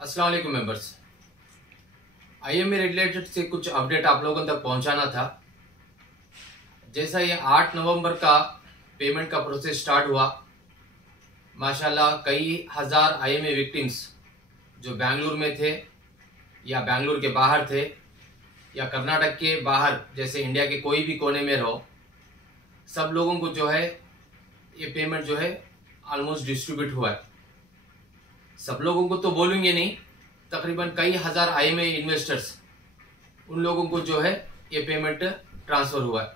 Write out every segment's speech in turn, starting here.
अस्सलाम वालेकुम members. IMA related से कुछ अपडेट आप लोगों तक पहुंचाना था। जैसा ये 8 नवंबर का पेमेंट का प्रोसेस स्टार्ट हुआ, माशाल्लाह कई हजार आईएमए विक्टिम्स जो बेंगलुरु में थे या बेंगलुरु के बाहर थे या कर्नाटक के बाहर, जैसे इंडिया के कोई भी कोने में रहो, सब लोगों को जो है ये पेमेंट जो है ऑलमोस्ट डिस्ट्रीब्यूट हुआ है। सब लोगों को तो बोलूंगे नहीं, तकरीबन कई हजार आईएमए इन्वेस्टर्स, उन लोगों को जो है ये पेमेंट ट्रांसफर हुआ है।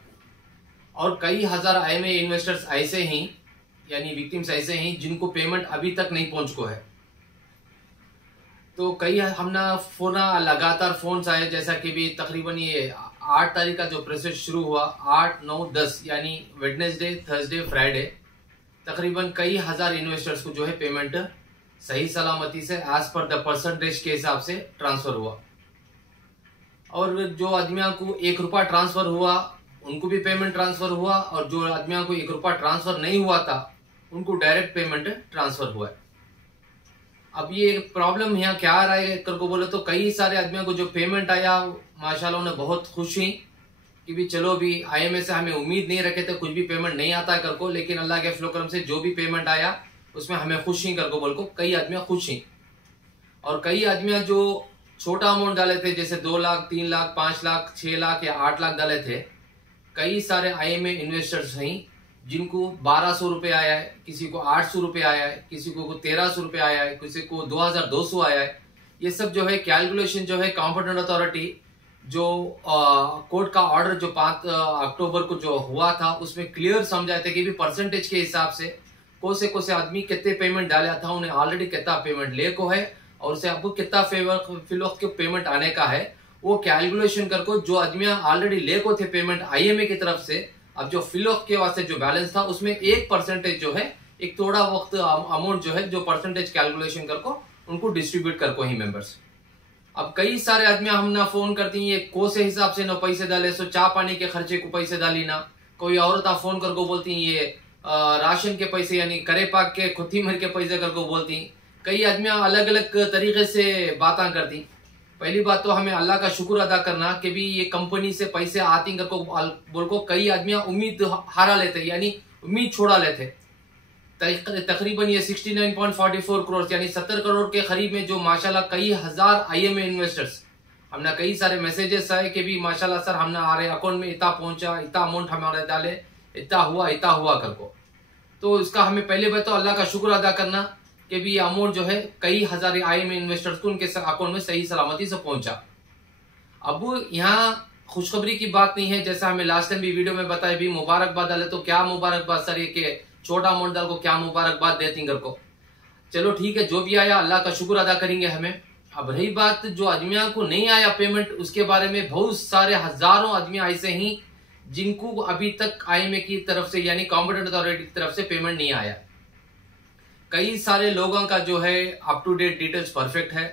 और कई हजार आईएमए इन्वेस्टर्स ऐसे ही, यानी विक्टिम्स ऐसे ही जिनको पेमेंट अभी तक नहीं पहुंच को है। तो कई हमने लगातार फोन आए, जैसा कि भी तकरीबन ये 8 तारीख का जो प्रोसेस शुरू हुआ, 8, 9, 10 यानी वेडनेसडे, थर्सडे, फ्राइडे, तकरीबन कई हजार इन्वेस्टर्स को जो है पेमेंट सही सलामती से एज पर द परसेंटेज के हिसाब से ट्रांसफर हुआ। और जो आदमियों को 1 रुपया ट्रांसफर हुआ उनको भी पेमेंट ट्रांसफर हुआ, और जो आदमियों को 1 रुपया ट्रांसफर नहीं हुआ था उनको डायरेक्ट पेमेंट ट्रांसफर हुआ है। अब ये प्रॉब्लम यहाँ क्या आ रहा है कर को बोले तो, कई सारे आदमियों को जो पेमेंट आया माशाल्लाह उन्हें बहुत खुश हुई कि भी चलो भी आईएमए से हमें उम्मीद नहीं रखे थे कुछ भी पेमेंट नहीं आता कर को, लेकिन अल्लाह के फजल करम से जो भी पेमेंट आया उसमें हमें खुश ही कर को बोल को कई आदमियां खुश ही। और कई आदमियां जो छोटा अमाउंट डाले थे, जैसे 2 लाख, 3 लाख, 5 लाख, 6 लाख या 8 लाख डाले थे, कई सारे आईएमए इन्वेस्टर्स हैं जिनको 1200 रुपए आया है, किसी को 800 रुपए आया है, किसी को 1300 रुपए आया है, किसी को 2200 आया है। ये सब जो है कैलकुलेशन जो है कॉम्पिटेंट अथॉरिटी जो कोर्ट का ऑर्डर जो 5 अक्टूबर को जो हुआ था उसमें क्लियर समझाए थे कि भी परसेंटेज के हिसाब से कोसे आदमी कितने पेमेंट डाला था, उन्हें ऑलरेडी कितना पेमेंट ले को है और उसे आपको कितना फिलवक्त के पेमेंट आने का है, वो कैलकुलेशन करके जो आदमियां ऑलरेडी ले को थे पेमेंट आईएमए की तरफ से, अब जो फिलवक्त के वास्ते जो बैलेंस था उसमें 1% जो है, एक थोड़ा वक्त अमाउंट जो है, जो परसेंटेज कैलकुलेशन करको उनको डिस्ट्रीब्यूट करको ही मेंबर्स। अब कई सारे आदमी हमने फोन करती है, कोसे हिसाब से न पैसे डाले, सो चाय पानी के खर्चे को पैसे डाली ना, कोई औरत फोन करके बोलती ये राशन के पैसे यानी करे पाक के खुतीमर के पैसे करके बोलती। कई आदमी अलग अलग तरीके से बातें करती। पहली बात तो हमें अल्लाह का शुक्र अदा करना कि भी ये कंपनी से पैसे आती करको बोल को कई आदमी उम्मीद हारा लेते, यानी उम्मीद छोड़ा लेते। तकरीबन ये 69.44 करोड़ यानी 70 करोड़ के करीब में जो माशाल्लाह कई हजार आईएमए इन्वेस्टर्स, हमने कई सारे मैसेजेस आए कि भी माशाल्लाह सर हमने हमारे अकाउंट में इतना पहुंचा, इतना अमाउंट हमारे डाले, इतना हुआ करको। तो इसका हमें पहले बात तो अल्लाह का शुक्र अदा करना कि भी अमाउंट जो है कई हजार आईएमए इन्वेस्टर्स को उनके अकाउंट में सही सलामती से पहुंचा। अब यहाँ खुशखबरी की बात नहीं है, जैसा हमें लास्ट टाइम भी वीडियो में बताया भी मुबारकबाद डाले, तो क्या मुबारकबाद सर, ये के छोटा अमाउंट डाल को क्या मुबारकबाद देती कर को। चलो ठीक है, जो भी आया अल्लाह का शुक्र अदा करेंगे हमें। अब रही बात जो आदमियों को नहीं आया पेमेंट, उसके बारे में बहुत सारे हजारों आदमी ऐसे ही जिनको अभी तक आईएमए की तरफ से यानी कॉम्पिटेंट अथॉरिटी की तरफ से पेमेंट नहीं आया। कई सारे लोगों का जो है up to date details perfect है,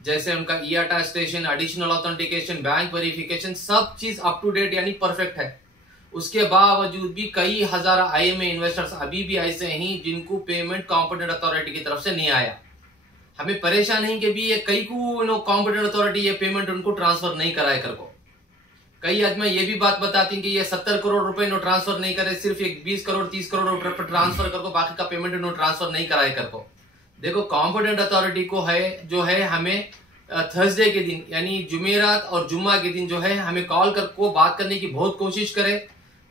जैसे उनका e attestation, additional authentication, bank verification, सब चीज अप टू डेट यानी परफेक्ट है। उसके बावजूद भी कई हजार आईएमए इन्वेस्टर्स अभी भी ऐसे ही जिनको पेमेंट कॉम्पिटेंट अथॉरिटी की तरफ से नहीं आया। हमें परेशान है कि भी ये कई को कॉम्पिटेंट अथॉरिटी ये पेमेंट उनको ट्रांसफर नहीं कराए करको। कई आदमी ये भी बात बताती हैं कि ये 70 करोड़ रुपए नो ट्रांसफर नहीं करे, सिर्फ एक 20 करोड़ 30 करोड़ रुपए पर ट्रांसफर करको, बाकी का पेमेंट नो ट्रांसफर नहीं कराए करको। देखो कॉम्पिटेंट अथॉरिटी को है जो है हमें थर्सडे के दिन यानी जुमेरात और जुम्मा के दिन जो है हमें कॉल करको बात करने की बहुत कोशिश करे।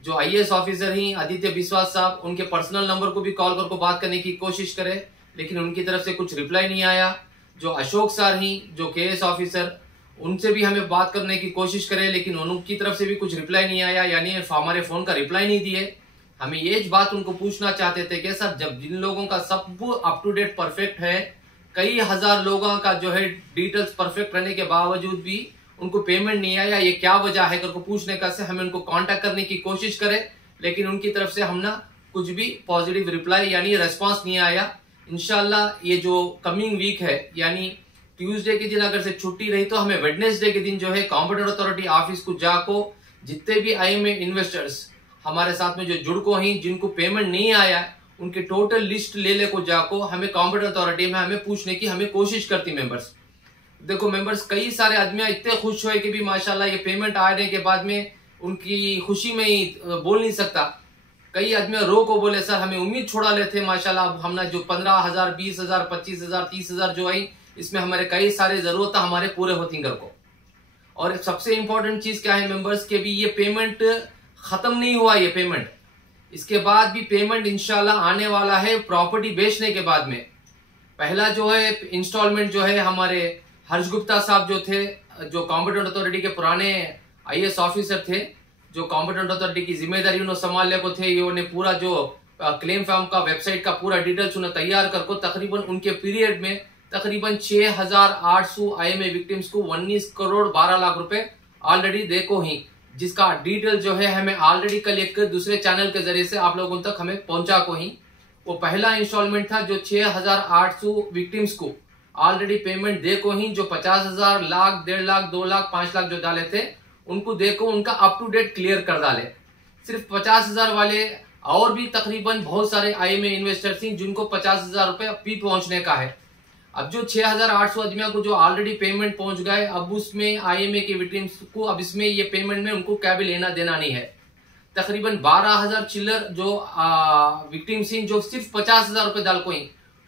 जो आईएएस ऑफिसर ही आदित्य विश्वास साहब, उनके पर्सनल नंबर को भी कॉल करके बात करने की कोशिश करे, लेकिन उनकी तरफ से कुछ रिप्लाई नहीं आया। जो अशोक सर ही जो केएस ऑफिसर, उनसे भी हमें बात करने की कोशिश करे, लेकिन उनकी तरफ से भी कुछ रिप्लाई नहीं आया, यानी हमारे फोन का रिप्लाई नहीं दिए। हमें ये बात उनको पूछना चाहते थे कि सर जब जिन लोगों का सब अप टू डेट परफेक्ट है, कई हजार लोगों का जो है डिटेल्स परफेक्ट रहने के बावजूद भी उनको पेमेंट नहीं आया, ये क्या वजह है करके पूछने का से हमें उनको कांटेक्ट करने की कोशिश करे, लेकिन उनकी तरफ से हमने कुछ भी पॉजिटिव रिप्लाई यानी रेस्पॉन्स नहीं आया। इंशाल्लाह ये जो कमिंग वीक है यानी ट्यूसडे के दिन अगर से छुट्टी रही तो हमें वेडनेसडे के दिन जो है कॉम्पिटेंट अथॉरिटी ऑफिस को जाको जितने भी आईएमए इन्वेस्टर्स हमारे साथ में जो जुड़ को ही जिनको पेमेंट नहीं आया है उनके टोटल लिस्ट ले ले को जाको हमें कॉम्पिटेंट अथॉरिटी में हमें पूछने की हमें कोशिश करती मेंबर्स। देखो मेंबर्स, कई सारे आदमी इतने खुश हुए कि भी माशाल्लाह ये पेमेंट आने के बाद में उनकी खुशी में ही बोल नहीं सकता। कई आदमी रो को बोले सर हमें उम्मीद छोड़ा लेते माशाल्लाह, अब हमने जो 15,000 20,000 25,000 30,000 जो आई इसमें हमारे कई सारे जरूरत हमारे पूरे होती घर को। और सबसे इंपॉर्टेंट चीज क्या है मेंबर्स के भी ये पेमेंट खत्म नहीं हुआ, ये पेमेंट इसके बाद भी पेमेंट इंशाल्लाह आने वाला है प्रॉपर्टी बेचने के बाद में। पहला जो है इंस्टॉलमेंट जो है हमारे हर्ष गुप्ता साहब जो थे, जो कॉम्पिटेंट अथॉरिटी के पुराने IAS ऑफिसर थे, जो कॉम्पिटेंट अथॉरिटी की जिम्मेदारी उन्होंने संभालने को थे, ये पूरा जो क्लेम फॉर्म का वेबसाइट का पूरा डिटेल्स उन्हें तैयार करको तकरीबन उनके पीरियड में तकरीबन 6,800 IMA विक्टिम्स को 19 करोड़ 12 लाख रुपए ऑलरेडी देखो ही, जिसका डिटेल जो है हमें ऑलरेडी कल एक दूसरे चैनल के जरिए से आप लोगों तक हमें पहुंचा को ही। वो पहला इंस्टॉलमेंट था जो 6,800 विक्टिम्स को ऑलरेडी पेमेंट देखो ही, जो 50,000 लाख 1.5 लाख 2 लाख 5 लाख जो डाले थे उनको देखो उनका अप टू डेट क्लियर कर डाले। सिर्फ 50,000 वाले और भी तकरीबन बहुत सारे IMA इन्वेस्टर्स हैं जिनको 50,000 रुपए अभी पहुंचने का है। अब जो 6,800 आदमियों को जो ऑलरेडी पेमेंट पहुंच गए, अब उसमें IMA के विक्टिम्स को अब इसमें ये पेमेंट में उनको क्या भी लेना देना नहीं है। तकरीबन 12,000 चिल्लर जो विक्टिम्स हैं जो सिर्फ 50,000 रुपए डाल को ही,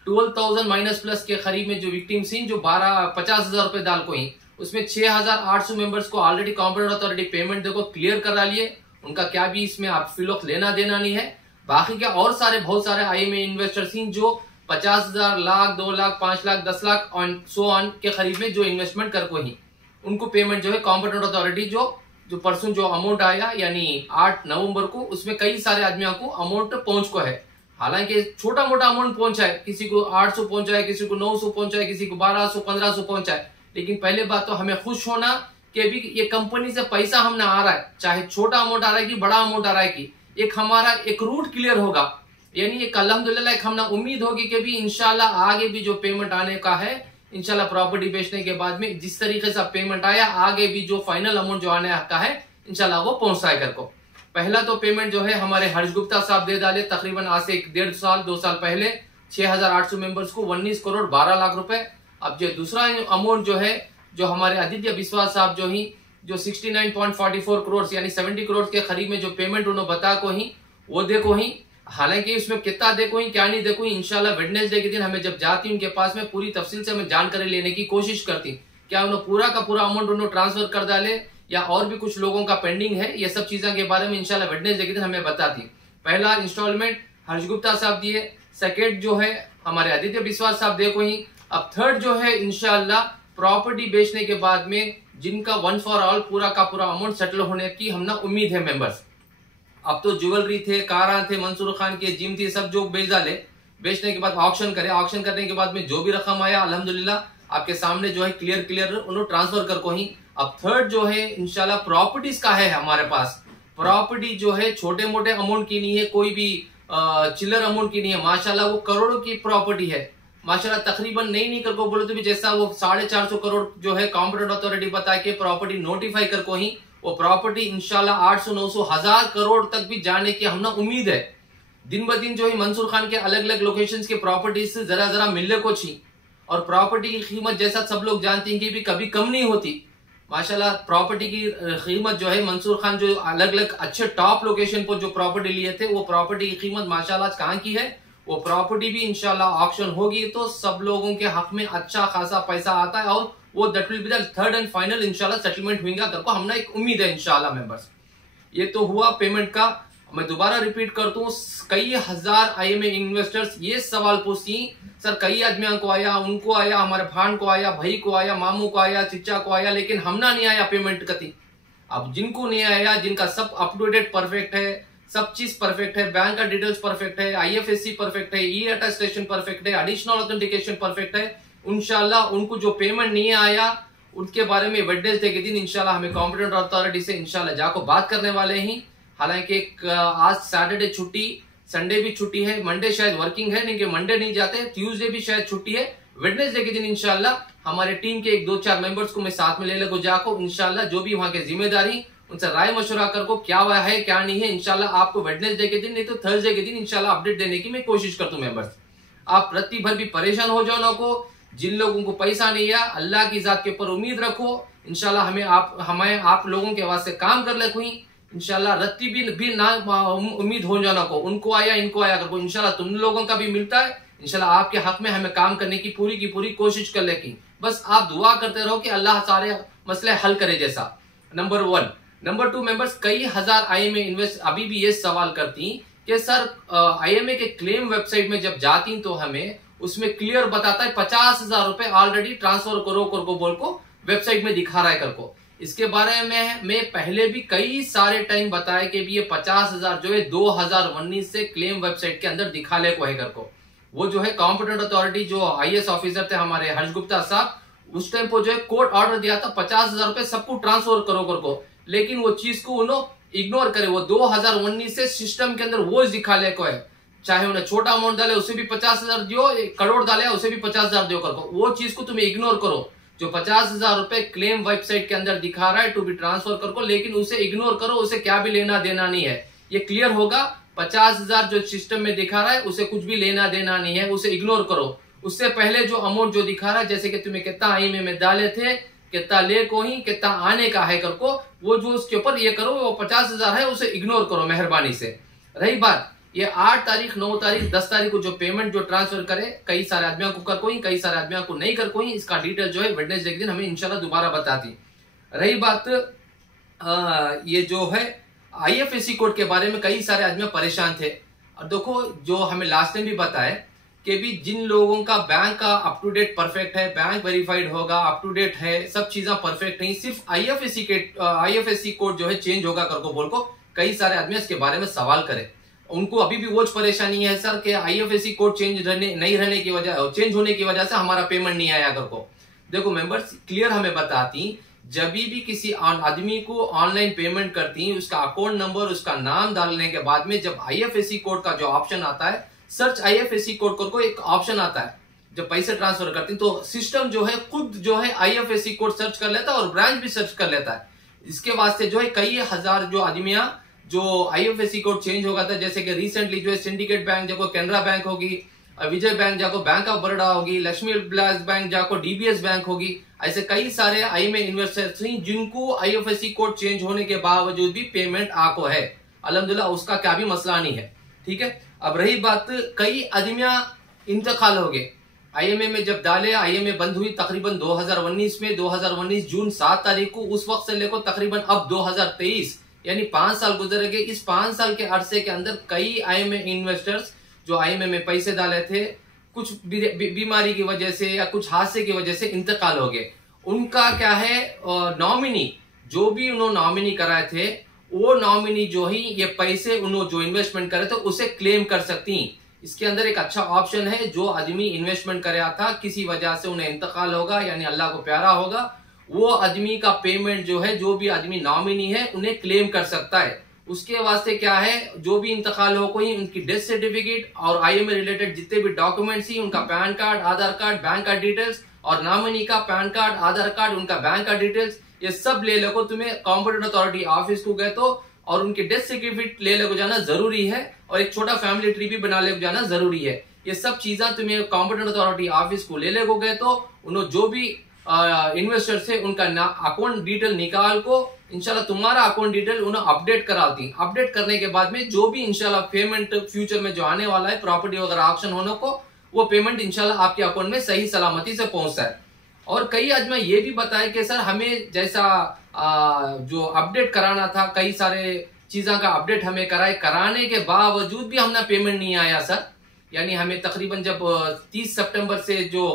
12,000 माइनस प्लस के करीब में जो विक्टिम्स हैं जो 50,000 रुपए डाल को ही, उसमें 6,800 मेंबर्स को ऑलरेडी कॉम्पिटेंट अथॉरिटी पेमेंट देखो क्लियर करा लिए, उनका क्या भी इसमें आप फिलोक लेना देना नहीं है। बाकी के और सारे बहुत सारे IMA इन्वेस्टर्स हैं जो 50,000 लाख 2 लाख 5 लाख 10 लाख और सो ऑन के करीब में जो इन्वेस्टमेंट कर को ही उनको पेमेंट जो है कॉम्पिटेंट अथॉरिटी जो परसों जो अमाउंट आया यानी 8 नवंबर को, उसमें कई सारे आदमियों को अमाउंट पहुंच को है। हालांकि छोटा मोटा अमाउंट पहुंचा है, किसी को 800 पहुंचा है, किसी को 900 पहुंचा है, किसी को 1200 1500 पहुंचा है, लेकिन पहले बात तो हमें खुश होना कि भी ये कंपनी से पैसा हमने आ रहा है, चाहे छोटा अमाउंट आ रहा है कि बड़ा अमाउंट आ रहा है, कि एक हमारा एक रूट क्लियर होगा, यानी एक अल्हम्दुलिल्लाह एक हमने उम्मीद होगी कि भी इंशाल्लाह आगे भी जो पेमेंट आने का है इंशाल्लाह प्रॉपर्टी बेचने के बाद में जिस तरीके से पेमेंट आया आगे भी जो फाइनल अमाउंट जो आने का है इंशाल्लाह वो पहुंचता है घर को। पहला तो पेमेंट जो है हमारे हर्ष गुप्ता साहब दे डाले तकरीबन आज से 1.5 साल 2 साल पहले 6,800 मेंबर्स को 19 करोड़ 12 लाख रुपए। अब जो दूसरा अमाउंट जो है जो हमारे आदित्य विश्वास साहब जो ही जो 69.44 करोड़ यानी 70 करोड़ के करीब में जो पेमेंट उन्होंने बता को ही वो देखो ही, हालांकि उसमें कितना देखो ही क्या नहीं देखो ही, इंशाल्लाह वेडनेसडे के दिन हमें जब जाती उनके पास में पूरी तफसील से हमें जानकारी लेने की कोशिश करती क्या उन्होंने पूरा का पूरा अमाउंट उन्होंने ट्रांसफर कर डाले या और भी कुछ लोगों का पेंडिंग है, ये सब चीजों के बारे में इंशाल्लाह वेडनेसडे के दिन हमें बताती। पहला इंस्टॉलमेंट हर्ष गुप्ता साहब दिए, सेकेंड जो है हमारे आदित्य विश्वास साहब देखो ही, अब थर्ड जो है इंशाल्लाह प्रॉपर्टी बेचने के बाद में जिनका वन फॉर ऑल पूरा का पूरा अमाउंट सेटल होने की हमने उम्मीद है मेंबर्स। अब तो ज्वेलरी थे, कारा थे, मंसूर खान के जिम थी, सब जो बेच डाले, बेचने के बाद ऑक्शन करे, ऑक्शन करने के बाद में जो भी रकम आया अल्हम्दुलिल्लाह आपके सामने जो है क्लियर उन्होंने ट्रांसफर कर को ही। अब थर्ड जो है इंशाल्लाह प्रॉपर्टीज का है हमारे पास, प्रॉपर्टी जो है छोटे मोटे अमाउंट की नहीं है, कोई भी चिल्लर अमाउंट की नहीं है, माशाल्लाह वो करोड़ों की प्रॉपर्टी है माशाल्लाह। तकरीबन नहीं कर को बोले तो भी जैसा वो 450 करोड़ जो है कॉम्पिटेंट अथॉरिटी बता के प्रॉपर्टी नोटिफाई कर को ही वो प्रॉपर्टी इंशाल्लाह 800 900 1000 करोड़ तक भी जाने की हमने उम्मीद है। दिन ब दिन जो है मंसूर खान के अलग अलग लोकेशंस के प्रॉपर्टीज से जरा मिलने को छी, और प्रॉपर्टी की कीमत जैसा सब लोग जानते हैं कि भी कभी कम नहीं होती माशाल्लाह। प्रॉपर्टी की कीमत जो है मंसूर खान जो अलग अलग अच्छे टॉप लोकेशन पर जो प्रॉपर्टी लिए थे वो प्रॉपर्टी की कीमत माशाल्लाह कहाँ की है, वो प्रॉपर्टी भी इंशाल्लाह ऑक्शन होगी तो सब लोगों के हक में अच्छा खासा पैसा आता है और वो that will be the third and final इंशाल्लाह सेटलमेंट होगा को हमने एक उम्मीद है इंशाल्लाह मेंबर्स। ये तो हुआ पेमेंट का। मैं दोबारा रिपीट करता हूँ, कई हजार IMA इन्वेस्टर्स ये सवाल पूछती सर कई आदमियों को आया, उनको आया, हमारे भान को आया, भाई को आया, मामू को आया, चिच्चा को आया, लेकिन हमना नहीं आया पेमेंट कती। अब जिनको नहीं आया, जिनका सब अप टू डेट परफेक्ट है, सब चीज परफेक्ट है, बैंक का डिटेल्स परफेक्ट है, IFSC परफेक्ट है, ई अटेस्टेशन परफेक्ट है, एडिशनल ऑथेंटिकेशन परफेक्ट है, इंशाल्लाह उनको जो पेमेंट नहीं आया उनके बारे में वेडनेसडे के दिन इंशाल्लाह हमें कॉम्पिटेंट अथॉरिटी से इंशाल्लाह जाको बात करने वाले हैं। हालांकि आज सैटरडे छुट्टी, संडे भी छुट्टी है, मंडे शायद वर्किंग है, नहीं मंडे नहीं जाते, ट्यूसडे भी शायद छुट्टी है। वेडनेसडे के दिन इंशाल्लाह हमारे टीम के 1 2 4 मेंबर्स को मैं साथ में ले लेको जाको इंशाल्लाह जो भी वहां की जिम्मेदारी उनसे राय मशवरा कर को क्या हुआ है क्या नहीं है। इंशाल्लाह आपको वेडनेसडे के दिन नहीं तो थर्सडे के दिन इंशाल्लाह अपडेट देने की मैं कोशिश करता हूँ मेंबर्स। आप प्रति भर भी परेशान हो जाओ ना को, जिन लोगों को पैसा नहीं है अल्लाह की जात के ऊपर उम्मीद रखो, इंशाल्लाह हमें आप लोगों के वास्ते काम कर ले कोई इंशाल्लाह रत्ती भी ना उम्मीद हो जाना को, उनको आया इनको आया कर को इंशाल्लाह तुम लोगों का भी मिलता है। इंशाल्लाह आपके हक में हमें काम करने की पूरी कोशिश कर ले की, बस आप दुआ करते रहो कि अल्लाह सारे मसले हल करे जैसा। नंबर 1। नंबर 2 मेंबर्स, कई हजार IMA इन्वेस्ट अभी भी ये सवाल करती कि सर IMA के क्लेम वेबसाइट में जब जाती तो हमें उसमें क्लियर बताता है 50,000 रुपए ऑलरेडी ट्रांसफर करो कर को बोल को वेबसाइट में दिखा रहा है कर को। इसके बारे में मैं पहले भी कई सारे टाइम बताया कि भी ये 50,000 जो है 2019 से क्लेम वेबसाइट के अंदर दिखा ले को है कर को। वो जो है कॉम्पिटेंट अथॉरिटी जो IAS ऑफिसर थे हमारे हर्ष गुप्ता साहब, उस टाइम को जो है कोर्ट ऑर्डर दिया था 50,000 रुपए सबको ट्रांसफर करो कर को, लेकिन वो चीज को उन्होंने इग्नोर करे। वो 2019 से सिस्टम के अंदर वो दिखा ले को है, चाहे उन्हें छोटा अमाउंट डाले उसे भी 50,000 दियो, करोड़ डाले उसे भी 50,000 दियो कर को, वो चीज को तुम्हें इग्नोर करो। जो 50,000 रुपए क्लेम वेबसाइट के अंदर दिखा रहा है टू बी ट्रांसफर कर को, लेकिन उसे इग्नोर करो, उसे क्या भी लेना देना नहीं है। ये क्लियर होगा 50,000 जो सिस्टम में दिखा रहा है उसे कुछ भी लेना देना नहीं है, उसे इग्नोर करो। उससे पहले जो अमाउंट जो दिखा रहा है जैसे कि तुम्हें कितना IMA में डाले थे, कितना ले को ही कितना आने का है कर को, वो जो उसके ऊपर ये करो, वो 50,000 है उसे इग्नोर करो मेहरबानी से। रही बात ये 8 तारीख 9 तारीख 10 तारीख को जो पेमेंट जो ट्रांसफर करे, कई सारे आदमियों को कर कोई, कई सारे आदमियों को नहीं कर कोई, इसका डिटेल जो है वेडनेसडे के दिन हमें इंशाल्लाह दोबारा बताती। रही बात ये जो है IFSC कोड के बारे में कई सारे आदमी परेशान थे। और देखो जो हमें लास्ट टाइम भी बताया कि भी जिन लोगों का बैंक का अप टू डेट परफेक्ट है, बैंक वेरीफाइड होगा, अप टू डेट है, सब चीजें परफेक्ट नहीं, सिर्फ IFSC कोड जो है चेंज होगा कर को बोल को कई सारे आदमी इसके बारे में सवाल करे। उनको अभी भी वो परेशानी है सर कि IFSC कोड चेंज होने की वजह से हमारा पेमेंट नहीं आया कर को। देखो मेंबर्स क्लियर हमें बताती, जब भी किसी आदमी को ऑनलाइन पेमेंट करती उसका अकाउंट नंबर उसका नाम डालने के बाद में जब IFSC कोड का जो ऑप्शन आता है, सर्च IFSC कोड को एक ऑप्शन आता है, जब पैसे ट्रांसफर करती तो सिस्टम जो है खुद जो है IFSC कोड सर्च कर लेता है और ब्रांच भी सर्च कर लेता है। इसके वास्ते जो है कई हजार जो आदमियां जो IFSC कोड चेंज होगा था, जैसे कि रिसेंटली जो है सिंडिकेट बैंक जाको कैनरा बैंक होगी, विजय बैंक जाको बैंक ऑफ बड़ौदा होगी, लक्ष्मी विलास बैंक जाको DBS बैंक होगी, ऐसे कई सारे IMA इन्वेस्टर्स जिनको IFSC कोड चेंज होने के बावजूद भी पेमेंट आको है, अल्हम्दुलिल्लाह उसका क्या भी मसला नहीं है। ठीक है, अब रही बात कई आदमियां इंतकाल हो गए, IMA में जब डाले IMA बंद हुई तकरीबन 2019 में, 2019 जून 7 तारीख को, उस वक्त से लेकर तकरीबन अब 2023 यानी 5 साल गुजर गए। इस 5 साल के अरसे के अंदर कई IMA इन्वेस्टर्स जो IMA में पैसे डाले थे कुछ बीमारी की वजह से या कुछ हादसे की वजह से इंतकाल हो गए। उनका क्या है नॉमिनी जो भी उन्होंने नॉमिनी कराए थे, वो नॉमिनी जो ही ये पैसे उन्होंने जो इन्वेस्टमेंट करे थे उसे क्लेम कर सकती। इसके अंदर एक अच्छा ऑप्शन है, जो आदमी इन्वेस्टमेंट कराया था किसी वजह से उन्हें इंतकाल होगा यानी अल्लाह को प्यारा होगा, वो आदमी का पेमेंट जो है जो भी आदमी नॉमिनी है उन्हें क्लेम कर सकता है। उसके वास्ते क्या है, जो भी इंतकाल हो कोई उनकी डेथ सर्टिफिकेट और IMA रिलेटेड जितने भी डॉक्यूमेंट्स ही, उनका पैन कार्ड, आधार कार्ड, बैंक का डिटेल्स और नॉमिनी का पैन कार्ड, आधार कार्ड, उनका बैंक का डिटेल्स, ये सब ले लो। तुम्हें कॉम्पिटेंट अथॉरिटी ऑफिस को गए तो और उनकी डेथ सर्टिफिकेट ले लेको जाना जरूरी है और एक छोटा फैमिली ट्री भी बना लेको जाना जरूरी है। ये सब चीजें तुम्हें कॉम्पिटेंट अथॉरिटी ऑफिस को ले लेको गए तो उन्होंने जो भी इन्वेस्टर से उनका अकाउंट डिटेल निकाल को इंशाल्लाह तुम्हारा अकाउंट डिटेल उन्हें अपडेट कराती। अपडेट करने के बाद में जो भी इंशाल्लाह पेमेंट फ्यूचर में जो आने वाला है प्रॉपर्टी वगैरह ऑक्शन होने को, वो पेमेंट इंशाल्लाह आपके अकाउंट में सही सलामती से पहुंचता है। और कई आदमी ये भी बताए कि सर हमें जैसा जो अपडेट कराना था, कई सारे चीजों का अपडेट हमें कराने के बावजूद भी हमने पेमेंट नहीं आया सर। यानी हमें तकरीबन जब 30 सितंबर से जो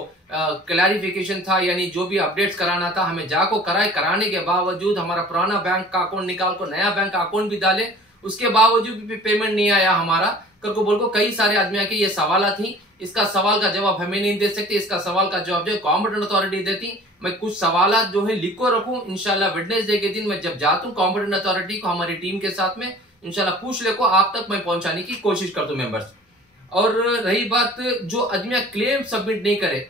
क्लैरिफिकेशन था यानी जो भी अपडेट्स कराना था हमें जाको कराने के बावजूद हमारा पुराना बैंक का अकाउंट निकाल को नया बैंक का अकाउंट भी डाले, उसके बावजूद भी पेमेंट नहीं आया हमारा करको बोल को कई सारे आदमियों की ये सवाल थी। इसका सवाल का जवाब हमें नहीं दे सकते, इसका सवाल का जवाब जो कॉम्पिटेंट अथॉरिटी देती। मैं कुछ सवाल जो है लिख को रखूं, इंशाल्लाह वेडनेसडे के दिन मैं जब जाता हूँ कॉम्पिटेंट अथॉरिटी को हमारी टीम के साथ में इंशाल्लाह पूछ ले को आप तक मैं पहुंचाने की कोशिश करता हूँ मेंबर्स। और रही बात जो आदमी क्लेम सबमिट नहीं करे,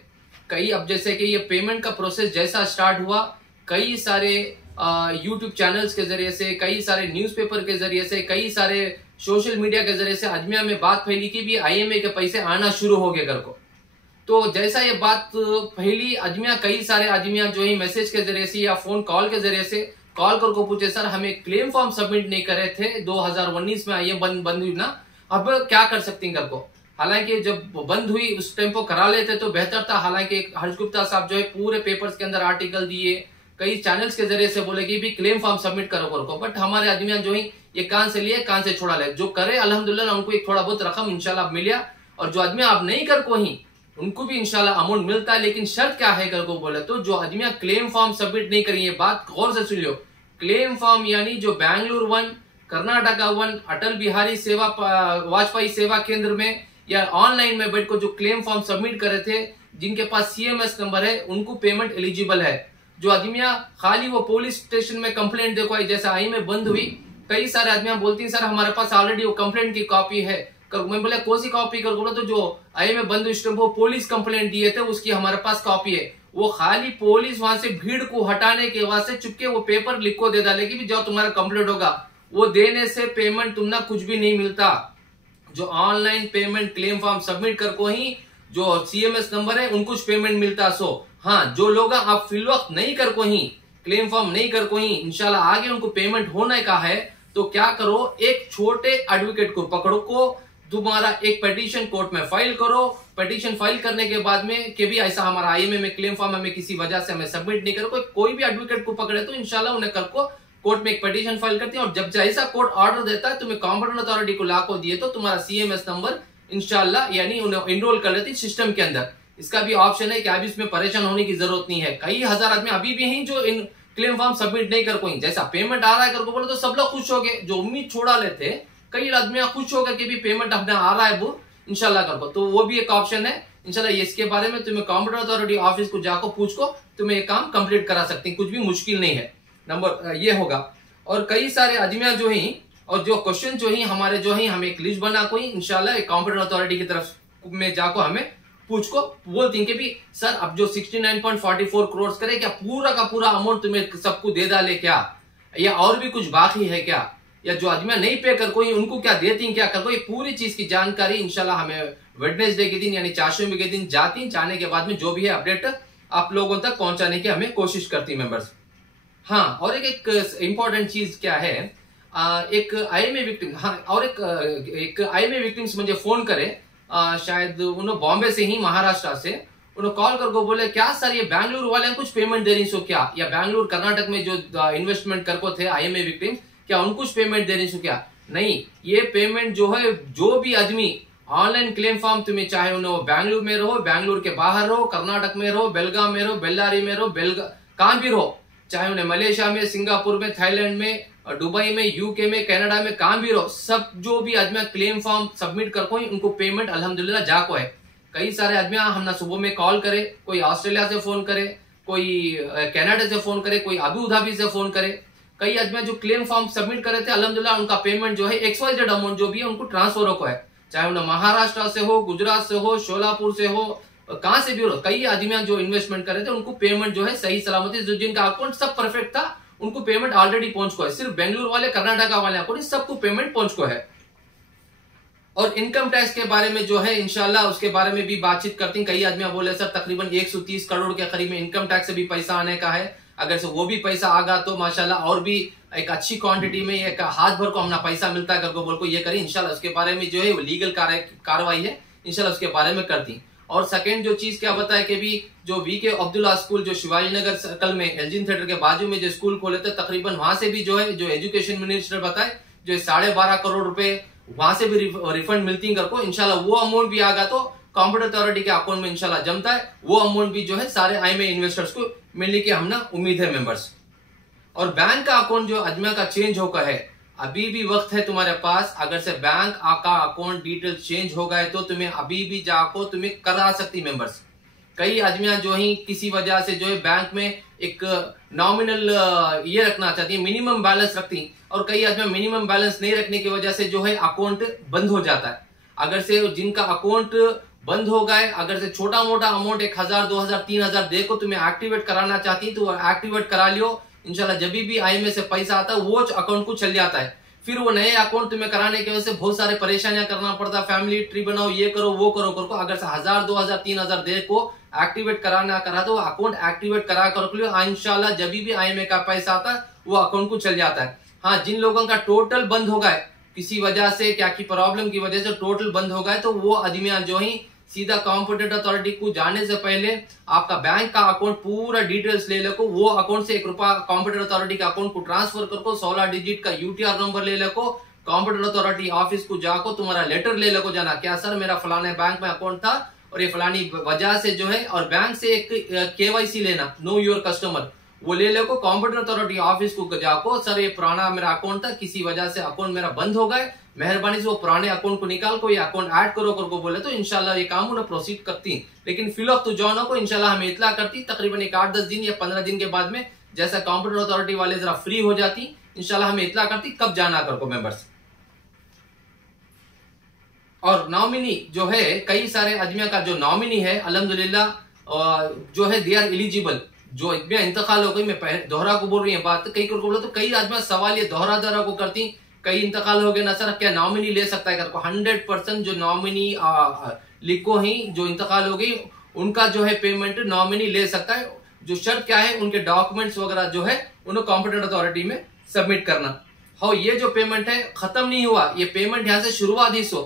कई अब जैसे कि ये पेमेंट का प्रोसेस जैसा स्टार्ट हुआ, कई सारे यूट्यूब चैनल्स के जरिए से, कई सारे न्यूज़पेपर के जरिए से, कई सारे सोशल मीडिया के जरिए से अजमिया में बात फैली कि भी IMA के पैसे आना शुरू हो गए घर को। तो जैसा ये बात पहली अजमिया, कई सारे अजमिया जो है मैसेज के जरिए से या फोन कॉल के जरिए से कॉल करके पूछे, सर हमें क्लेम फॉर्म सबमिट नहीं करे थे 2019 में, IMA बंद हुई ना, अब क्या कर सकते हैं घर को। हालांकि जब बंद हुई उस टाइम को करा लेते तो बेहतर था। हालांकि हर्ष गुप्ता साहब जो है पूरे पेपर्स के अंदर आर्टिकल दिए, कई चैनल्स के जरिए से बोले कि भी क्लेम फॉर्म सबमिट करो, बट हमारे आदमियां जो है ये कान से लिए कान से छोड़ा ले। जो करे अल्हम्दुलिल्लाह उनको एक थोड़ा बहुत रकम इंशाल्लाह मिला, और जो आदमी आप नहीं कर को ही उनको भी इंशाल्लाह अमाउंट मिलता है। लेकिन शर्त क्या है कर को बोले तो जो आदमियां क्लेम फॉर्म सबमिट नहीं करेंगे, बात गौर से सुन लो, क्लेम फॉर्म यानी जो बेंगलुरु 1, कर्नाटका 1, अटल बिहारी सेवा वाजपेयी सेवा केंद्र में या ऑनलाइन में बैठ को जो क्लेम फॉर्म सबमिट करे थे, जिनके पास CMS नंबर है, उनको पेमेंट एलिजिबल है। जो आदमियां खाली वो पुलिस स्टेशन में कंप्लेंट देखो, जैसे IMA बंद हुई, कई सारे आदमियां बोलती हैं सर हमारे पास ऑलरेडी वो कंप्लेंट की कॉपी है। मैं बोला कौन सी कॉपी कर बोला, तो जो IMA बंद हुई वो पुलिस कंप्लेंट दिए थे उसकी हमारे पास कॉपी है। वो खाली पुलिस वहां से भीड़ को हटाने के वास्ते चुपके वो पेपर लिख को दे डालेगी भी जाओ तुम्हारा कंप्लेंट होगा, वो देने से पेमेंट तुमना कुछ भी नहीं मिलता। जो online payment claim form submit कर को ही जो CMS नंबर है उनको पेमेंट मिलता। सो हाँ, जो लोग आप फिल वक्त नहीं कर को ही क्लेम फॉर्म नहीं कर को ही इंशाल्लाह आगे उनको पेमेंट होने का है, तो क्या करो, एक छोटे एडवोकेट को पकड़ो को, तुम्हारा एक पिटीशन कोर्ट में फाइल करो। पिटीशन फाइल करने के बाद में कि भी ऐसा हमारा IMA में क्लेम फॉर्म हमें किसी वजह से हमें सबमिट नहीं करो, कोई भी एडवोकेट को पकड़े तो इंशाल्लाह उन्हें कर को कोर्ट में एक पिटीशन फाइल करती है। और जब जैसा कोर्ट ऑर्डर देता है तुम्हें कॉम्पिटेंट अथॉरिटी को ला को दिए तो तुम्हारा CMS नंबर इंशाल्लाह यानी उन्हें इनरोल कर लेती सिस्टम के अंदर। इसका भी ऑप्शन है कि अभी इसमें परेशान होने की जरूरत नहीं है। कई हजार आदमी अभी भी हैं जो इन क्लेम फॉर्म सबमिट नहीं कर कोई, जैसा पेमेंट आ रहा है कर को बोले तो सब लोग खुश हो गए, जो उम्मीद छोड़ा लेते कई आदमी खुश हो गए कि भी पेमेंट अपने आ रहा है वो इंशाल्लाह कर को, तो वो भी एक ऑप्शन है इंशाल्लाह। इसके बारे में तुम्हें कॉम्पिटेंट अथॉरिटी ऑफिस को जाकर पूछ को तुम्हें ये काम कंप्लीट करा सकते हैं, कुछ भी मुश्किल नहीं है। नंबर ये होगा। और कई सारे आदमिया जो है और जो क्वेश्चन जो है हमारे जो है हमें एक लिस्ट बना को इंशाल्लाह कॉम्पिटेंट अथॉरिटी की तरफ में जाको हमें पूछ को बोलती हैं कि भी सर अब जो 69.44 करोड़ करे क्या पूरा का पूरा अमाउंट तुम्हें सबको दे डाले क्या, या और भी कुछ बाकी है क्या, या जो आदमियां नहीं पे कर कोई उनको क्या देती हैं क्या कर कोई, पूरी चीज की जानकारी इंशाल्लाह हमें वेडनेसडे के दिन यानी चाशमी के दिन जाती, जाने के बाद में जो भी है अपडेट आप लोगों तक पहुंचाने की हमें कोशिश करती मेंबर्स। हाँ, और एक इंपॉर्टेंट चीज क्या है, एक IMA विक्टिम, हाँ और एक IMA विक्टिम्स मुझे फोन करे, शायद उन्होंने बॉम्बे से ही महाराष्ट्र से उन्होंने कॉल करके बोले क्या सर ये बेंगलुरु वाले कुछ पेमेंट दे रही सो क्या, या बेंगलुरु कर्नाटक में जो इन्वेस्टमेंट कर को थे IMA विक्टिम्स क्या उनको पेमेंट दे रही सो क्या। नहीं, ये पेमेंट जो है जो भी आदमी ऑनलाइन क्लेम फॉर्म तुम्हें चाहे उन्हें बेंगलुरु में रहो, बेंगलुरु के बाहर रहो, कर्नाटक में रहो, बेलगाम में रहो, बेल्लारी में रहो, कहां भी रहो, चाहे उन्हें मलेशिया में, सिंगापुर में, थाईलैंड में, दुबई में, UK में, कनाडा में कहां भी रहो, सब जो भी आदमी क्लेम फॉर्म सबमिट कर को उनको पेमेंट अल्हम्दुलिल्लाह जाको है। कई सारे आदमी हमने सुबह में कॉल करे, कोई ऑस्ट्रेलिया से फोन करे, कोई कनाडा से फोन करे, कोई अबू धाबी से फोन करे, कई आदमी जो क्लेम फॉर्म सबमिट करे थे अल्हम्दुलिल्लाह उनका पेमेंट जो है XYZ अमाउंट जो भी है उनको ट्रांसफर हो है, चाहे उन्हें महाराष्ट्र से हो, गुजरात से हो, शोलापुर से हो, कहां से भी हो। कई आदमी जो इन्वेस्टमेंट करे थे उनको पेमेंट जो है सही सलामती, जो जिनका अकाउंट सब परफेक्ट था उनको पेमेंट ऑलरेडी पहुंच को है। सिर्फ बेंगलुरु वाले, कर्नाटका वाले अकाउंट सबको पेमेंट पहुंच को है। और इनकम टैक्स के बारे में जो है इंशाल्लाह उसके बारे में भी बातचीत करती हैं। कई आदमी बोले सर तकरीबन 130 करोड़ के करीब में इनकम टैक्स से भी पैसा आने का है, अगर से वो भी पैसा आगा तो माशाल्लाह और भी एक अच्छी क्वांटिटी में एक हाथ भर को हमना पैसा मिलता है करके बोल को ये करें इंशाल्लाह। उसके बारे में जो है लीगल कार्रवाई है इंशाल्लाह उसके बारे में करती। और सेकंड जो चीज क्या बताया कि भी जो VK अब्दुल्ला स्कूल जो शिवाजी नगर सर्कल में एल्जिन थिएटर के बाजू में जो स्कूल खोले थे, तकरीबन वहां से भी जो है जो एजुकेशन मिनिस्टर बताए जो 12.5 करोड़ रुपए वहां से भी रिफंड मिलती है को इंशाल्लाह। वो अमाउंट भी आगा तो कॉम्पिटेंट अथॉरिटी के अकाउंट में इंशाल्लाह जमता है, वो अमाउंट भी जो है सारे IMA इन्वेस्टर्स को मिलने की हमने उम्मीद है मेंबर्स। और बैंक का अकाउंट जो अजमा का चेंज होगा है, अभी भी वक्त है तुम्हारे पास, अगर से बैंक का अकाउंट डिटेल चेंज हो गए तो तुम्हें अभी भी जाको तुम्हें करा सकती मेंबर्स। कई आदमियां जो है किसी वजह से जो है बैंक में एक नॉमिनल ये रखना चाहती है, मिनिमम बैलेंस रखती, और कई आदमी मिनिमम बैलेंस नहीं रखने की वजह से जो है अकाउंट बंद हो जाता है। अगर से जिनका अकाउंट बंद हो गए, अगर से छोटा मोटा अमाउंट 1000, 2000, 3000 देखो तुम्हें एक्टिवेट कराना चाहती तो एक्टिवेट करा लियो, इंशाल्लाह जब भी IMA से पैसा आता है वो अकाउंट को चल जाता है। फिर वो नए अकाउंट तुम्हें कराने की वजह से बहुत सारे परेशानियां करना पड़ता है, फैमिली ट्री बनाओ, ये करो वो करो करको। अगर से 1000 2000 3000 दे को एक्टिवेट कराना करा तो अकाउंट एक्टिवेट करा कर इंशाल्लाह जब भी IMA का पैसा आता है वो अकाउंट को चल जाता है। हाँ, जिन लोगों का टोटल बंद हो गए किसी वजह से, क्या की प्रॉब्लम की वजह से टोटल बंद हो गए, तो वो आदमियां जो ही सीधा कॉम्पिटेंट अथॉरिटी को जाने से पहले आपका बैंक का अकाउंट पूरा डिटेल्स ले लो, वो अकाउंट से 1 रुपया कॉम्पिटेंट अथॉरिटी के अकाउंट को ट्रांसफर कर 16 डिजिट का UTR नंबर ले लो, कॉम्पिटेंट अथॉरिटी ऑफिस को जाको तुम्हारा लेटर ले लो जाना, क्या सर मेरा फलाने बैंक में अकाउंट था और ये फलानी वजह से जो है, और बैंक से एक KYC लेना, नो योर कस्टमर, वो ले लो कॉम्पिटेंट अथॉरिटी ऑफिस को जाको, सर ये पुराना मेरा अकाउंट था, किसी वजह से अकाउंट मेरा बंद हो गए, मेहरबानी से वो पुराने अकाउंट को निकाल को ये अकाउंट ऐड करो को बोले तो इंशाल्लाह ये काम उन्हें प्रोसीड करती। लेकिन फिलहाल तो जॉनो को इंशाल्लाह हमें इतला करती तकरीबन 8-10 दिन या 15 दिन के बाद में, जैसा कॉम्पिटेंट अथॉरिटी वाले जरा फ्री हो जाती इंशाल्लाह हमें इतला करती कब जाना को मेंबर्स। और नॉमिनी जो है, कई सारे आदमियों का जो नॉमिनी है अल्हम्दुलिल्लाह जो है दे आर एलिजिबल, जो आदमियां इंतकाल हो गई, मैं दोहरा को बोल रही है बात, कई को बोलो तो कई आदमियां सवाल ये दोहरा को करती, कई इंतकाल हो गए ना सर क्या नॉमिनी ले सकता है करको। 100% जो नॉमिनी लिखो ही जो इंतकाल हो गई उनका जो है पेमेंट नॉमिनी ले सकता है। जो शर्त क्या है, उनके डॉक्यूमेंट्स वगैरह जो है उन्हें कॉम्पिटेंट अथॉरिटी में सबमिट करना। हाँ, ये जो पेमेंट है खत्म नहीं हुआ, ये पेमेंट यहाँ से शुरुआत ही सो।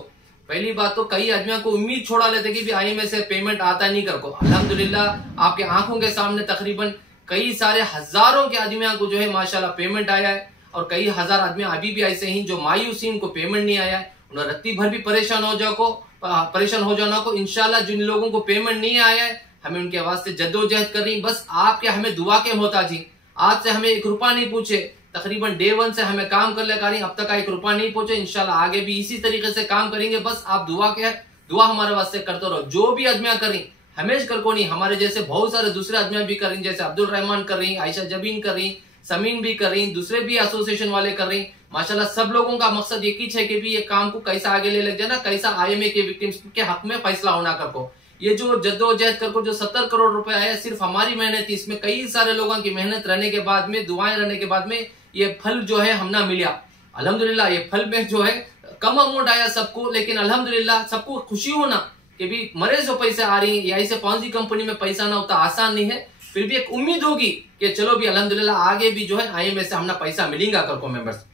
पहली बात तो कई आदमियों को उम्मीद छोड़ा लेते कि भी IMA से पेमेंट आता नहीं करको, अल्हम्दुलिल्लाह आपके आंखों के सामने तकरीबन कई सारे हजारों के आदमियों को जो है माशाल्लाह पेमेंट आया है, और कई हजार आदमी अभी भी ऐसे ही जो मायूसी उनको पेमेंट नहीं आया है, उन्हें रत्ती भर भी परेशान हो जाना को। इंशाल्लाह जिन लोगों को पेमेंट नहीं आया है हमें उनके वास्ते जद्दोजहद कर रही, बस आपके हमें दुआ के मोहताजी। आज से हमें 1 रुपया नहीं पूछे, तकरीबन डे 1 से हमें काम कर लगा रही, अब तक 1 रुपया नहीं पूछे, इंशाल्लाह आगे भी इसी तरीके से काम करेंगे। बस आप दुआ हमारे वास्ते करते रहो। जो भी आदमियां कर रही हमेश कर को नहीं, हमारे जैसे बहुत सारे दूसरे आदमियां भी कर रही, जैसे अब्दुल रहमान कर रही, आयशा जबीन कर रही, समीन भी कर रही, दूसरे भी एसोसिएशन वाले कर रही। माशाल्लाह सब लोगों का मकसद एक ही है कि भी ये काम को कैसा आगे ले लग जाना, कैसा IMA के विक्टिम्स के हक में फैसला होना करको। ये जो जद्दोजहद करको जो 70 करोड़ रुपए आया सिर्फ हमारी मेहनत थी, इसमें कई सारे लोगों की मेहनत रहने के बाद में, दुआएं रहने के बाद में ये फल जो है हमना मिला। अल्हम्दुलिल्लाह ये फल में जो है कम अमाउंट आया सबको, लेकिन अल्हम्दुलिल्लाह सबको खुशी होना कि भी मरे जो पैसे आ रही है, या ऐसे पॉन्जी कंपनी में पैसा ना होता आसान नहीं है, फिर भी एक उम्मीद होगी कि चलो भी अल्हम्दुलिल्लाह आगे भी जो है IMA से हमना पैसा मिलेगा करको मेंबर्स।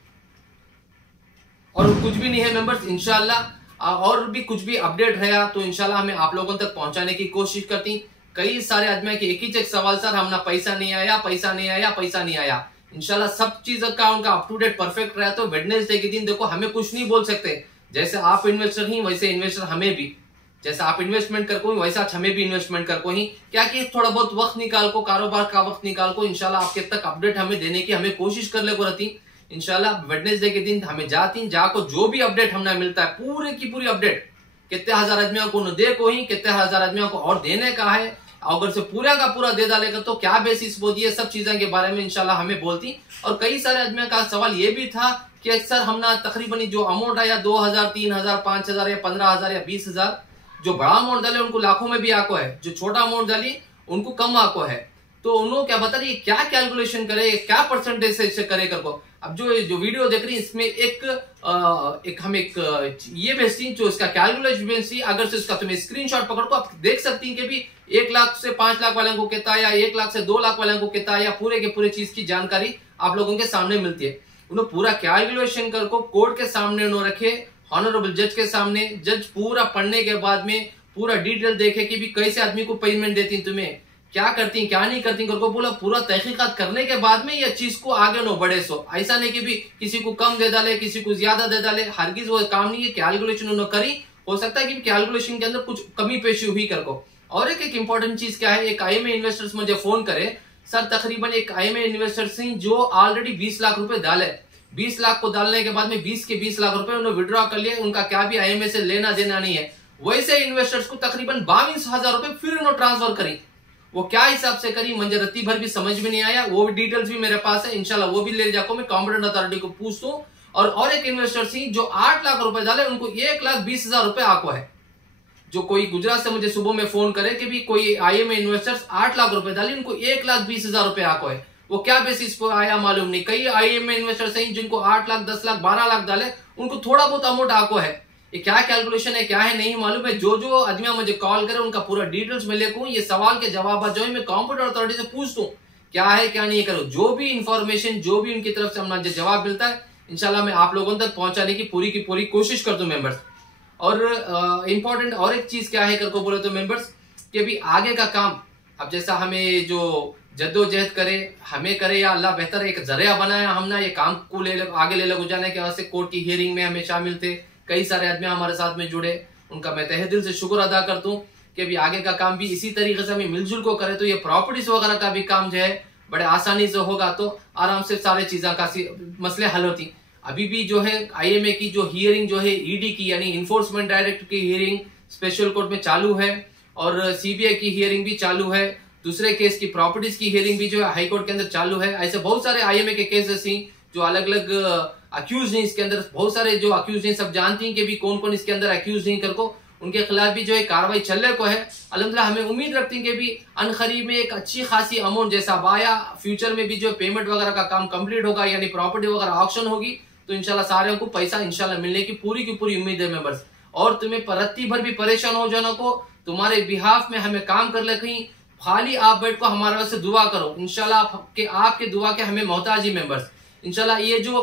और कुछ भी नहीं है मेंबर्स, इंशाल्लाह और भी कुछ भी अपडेट है तो इंशाल्लाह हमें आप लोगों तक पहुंचाने की कोशिश करती। कई सारे आदमी के एक ही चेक सवाल, सर हमना पैसा नहीं आया, पैसा नहीं आया, पैसा नहीं आया। इंशाल्लाह सब चीज का उनका अप टू डेट परफेक्ट रहा तो वेडनेसडे के दिन देखो हमें कुछ नहीं बोल सकते। जैसे आप इन्वेस्टर ही वैसे इन्वेस्टर हमें भी, जैसा आप इन्वेस्टमेंट कर को वैसा हमें भी इन्वेस्टमेंट कर को ही, क्या कि थोड़ा बहुत वक्त निकाल को, कारोबार का वक्त निकाल को इंशाल्लाह आपके तक अपडेट हमें देने की हमें कोशिश कर ले को रहती। इंशाल्लाह वेडनेसडे के दिन हमें जाको जो भी अपडेट हमें मिलता है पूरे की पूरी अपडेट, कितने हजार आदमियों को दे को ही, कितने हजार आदमियों को और देने का है, अगर से पूरा का पूरा दे डालेगा तो क्या बेसिस वो दिए, सब चीजों के बारे में इंशाल्लाह हमें बोलती। और कई सारे आदमियों का सवाल ये भी था कि सर हमने तकरीबन जो अमाउंट आया 2000 3000 5000 या 15000 या 20000, जो बड़ा अमाउंट डाले उनको लाखों में भी आको है, जो छोटा अमाउंट डाली उनको कम आको है। तो उन्होंने क्या बता रही क्या कैलकुलेशन करे, क्या परसेंटेज से करे करको। अब जो वीडियो देख रही इसमें हम एक ये भेजती जो इसका कैलकुलेशन भेजती, अगर से इसका तुम्हें स्क्रीनशॉट पकड़ को आप देख सकती हैं कि भी 1 लाख से 5 लाख वाले को कितना, या 1 लाख से 2 लाख वाले को कितना, या पूरे के पूरे चीज की जानकारी आप लोगों के सामने मिलती है। उन्होंने पूरा कैलकुलेशन कर को कोर्ट के सामने उन्होंने रखे, ऑनरेबल जज के सामने, जज पूरा पढ़ने के बाद में पूरा डिटेल देखे कि भी कैसे आदमी को पेमेंट देती तुम्हें, क्या करती क्या नहीं करती करको बोला, पूरा तहकीकात करने के बाद में ये चीज को आगे नो बढ़े। सो ऐसा नहीं कि भी किसी को कम दे डाले किसी को ज्यादा दे डाले, हरगिज वो काम नहीं है। कैलकुलेशन उन्होंने करी, हो सकता है कि कैलकुलेशन के अंदर कुछ कमी पेशी हुई करको। और एक इंपॉर्टेंट चीज क्या है, एक IMA इन्वेस्टर्स मुझे फोन करे, सर तकरीबन एक IMA इन्वेस्टर्स जो ऑलरेडी 20 लाख रुपए डाले, 20 लाख को डालने के बाद में 20 के 20 लाख रुपए उन्होंने विड्रॉ कर लिए, उनका क्या भी IMA से लेना देना नहीं है। वैसे इन्वेस्टर्स को तकरीबन 22,000 रुपए फिर उन्होंने ट्रांसफर करी। वो क्या हिसाब से करी मुझे रत्ती भर भी समझ में नहीं आया, वो भी डिटेल्स भी मेरे पास है, इंशाल्लाह वो भी ले जाकर मैं कॉम्पिटेंट अथॉरिटी को पूछ दूं। और एक इन्वेस्टर थी जो 8 लाख रुपए डाले, उनको 1,20,000 रुपए आको है। जो कोई गुजरात से मुझे सुबह में फोन करे कि भी कोई IMA इन्वेस्टर्स 8 लाख रुपए डाले, उनको 1,20,000 रुपए आको है। वो क्या बेसिस पर आया मालूम नहीं। कई आईएम में इन्वेस्टर्स हैं जिनको 8 लाख 10 लाख 12 लाख डाले, उनको थोड़ा बहुत अमाउंट आको है। ये क्या कैलकुलेशन है क्या है नहीं मालूम है। जो आदमी मुझे कॉल करे उनका पूरा डिटेल्स में लेकर ये सवाल के जवाब जो है मैं कॉम्पिटेंट अथॉरिटी से पूछता हूँ क्या है क्या नहीं करो। जो भी इंफॉर्मेशन जो भी उनकी तरफ से हमारा जवाब मिलता है इंशाल्लाह मैं आप लोगों तक पहुंचाने की पूरी कोशिश करता हूँ मेंबर्स। और इंपॉर्टेंट और एक चीज क्या है करको बोले तो मेंबर्स कि अभी आगे का काम अब जैसा हमें जो जद्दोजहद करे हमें करे या अल्लाह बेहतर एक जरिया बनाया हमने ये काम को आगे ले लगो जाने के वास्ते। कोर्ट की हियरिंग में हमें शामिल थे, कई सारे आदमी हमारे साथ में जुड़े, उनका मैं तहे दिल से शुक्र अदा करता हूँ कि अभी आगे का काम भी इसी तरीके से हमें मिलजुल को करे तो ये प्रॉपर्टीज वगैरह का भी काम जो है बड़े आसानी से होगा, तो आराम से सारे चीजें का मसले हल होती। अभी भी जो है आईएमए की जो हियरिंग जो है ईडी की यानी इन्फोर्समेंट डायरेक्टर की हियरिंग स्पेशल कोर्ट में चालू है और सीबीआई की हियरिंग भी चालू है। दूसरे केस की प्रॉपर्टीज की हियरिंग भी जो है हाई कोर्ट के अंदर चालू है। ऐसे बहुत सारे आईएमए के केसेस हैं जो अलग अलग अक्यूज हैं। इसके अंदर बहुत सारे जो अक्यूज हैं सब जानती हैं कि भी कौन कौन इसके अंदर अक्यूज नहीं करको, उनके खिलाफ भी जो है कार्रवाई चलने को है। अल्हम्दुलिल्लाह हमें उम्मीद रखती हैं कि भी अनखरीब में एक अच्छी खासी अमाउंट जैसा अब आया, फ्यूचर में भी जो पेमेंट वगैरह का काम कंप्लीट होगा यानी प्रॉपर्टी वगैरह ऑक्शन होगी तो इंशाल्लाह सारे को पैसा इंशाल्लाह मिलने की पूरी उम्मीद है मेंबर्स। और तुम्हें रत्ती भर भी परेशान हो जाना को तुम्हारे बिहाफ में हमें काम कर ले, कहीं खाली आप बैठ को हमारे वास्ते दुआ करो इंशाल्लाह आपके दुआ के हमें मोहताज ही मेंबर्स। इंशाल्लाह ये जो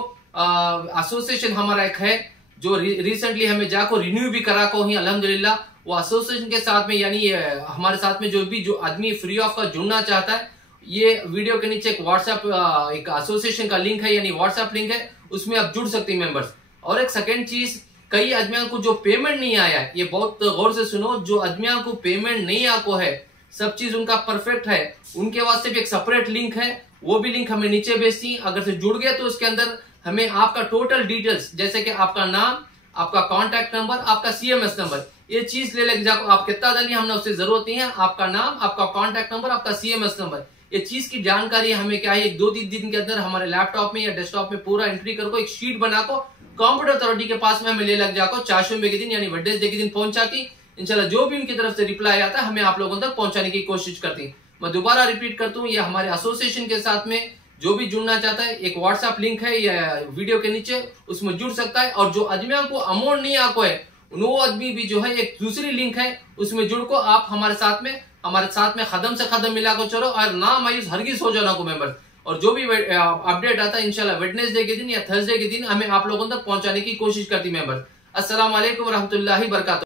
एसोसिएशन हमारा एक है जो रिसेंटली हमें जाको रिन्यू भी करा को ही अल्हम्दुलिल्लाह, वो एसोसिएशन के साथ में यानी हमारे साथ में जो आदमी फ्री ऑफ का जुड़ना चाहता है ये वीडियो के नीचे एक व्हाट्सएप एक एसोसिएशन का लिंक है यानी व्हाट्सएप लिंक है, उसमें आप जुड़ सकते हैं मेंबर्स। और एक सेकेंड चीज, कई आदमियों को जो पेमेंट नहीं आया ये बहुत गौर से सुनो, जो आदमियों को पेमेंट नहीं आको है सब चीज उनका परफेक्ट है उनके वास्ते भी एक सेपरेट लिंक है, वो भी लिंक हमें नीचे भेजती। अगर से जुड़ गए तो उसके अंदर हमें आपका टोटल डिटेल्स जैसे कि आपका नाम, आपका कॉन्टैक्ट नंबर, आपका सीएमएस नंबर, ये चीज ले लेके जाओ। आप कितना डालिए हमने उससे जरूरत नहीं है, आपका नाम, आपका कॉन्टैक्ट नंबर, आपका सीएमएस नंबर, ये चीज की जानकारी हमें क्या है 2-3 दिन के अंदर हमारे लैपटॉप में या डेस्कटॉप में पूरा एंट्री कर को एक शीट बना को कंप्यूटर अथॉरिटी के पास में हमें ले लग जाको चाशुम्बे के दिन यानी वेडनेसडे के दिन पहुंचाती। इंशाल्लाह जो भी उनकी तरफ से रिप्लाई आता है हमें आप लोगों तक पहुंचाने की कोशिश करती। मैं दोबारा रिपीट करता हूँ, ये हमारे एसोसिएशन के साथ में जो भी जुड़ना चाहता है एक व्हाट्सएप लिंक है या वीडियो के नीचे, उसमें जुड़ सकता है। और जो आदमियों को अमाउंट नहीं आको है वो आदमी भी जो है एक दूसरी लिंक है उसमें जुड़ को आप हमारे साथ में कदम से कदम मिला को चलो और ना मायूस हरगिज हो जाना को मेंबर। और जो भी अपडेट आता है इंशाल्लाह वेडनेसडे के दिन या थर्सडे के दिन हमें आप लोगों तक पहुंचाने की कोशिश करती मेंबर। अस्सलाम वालेकुम रहमतुल्लाहि बरकातहू।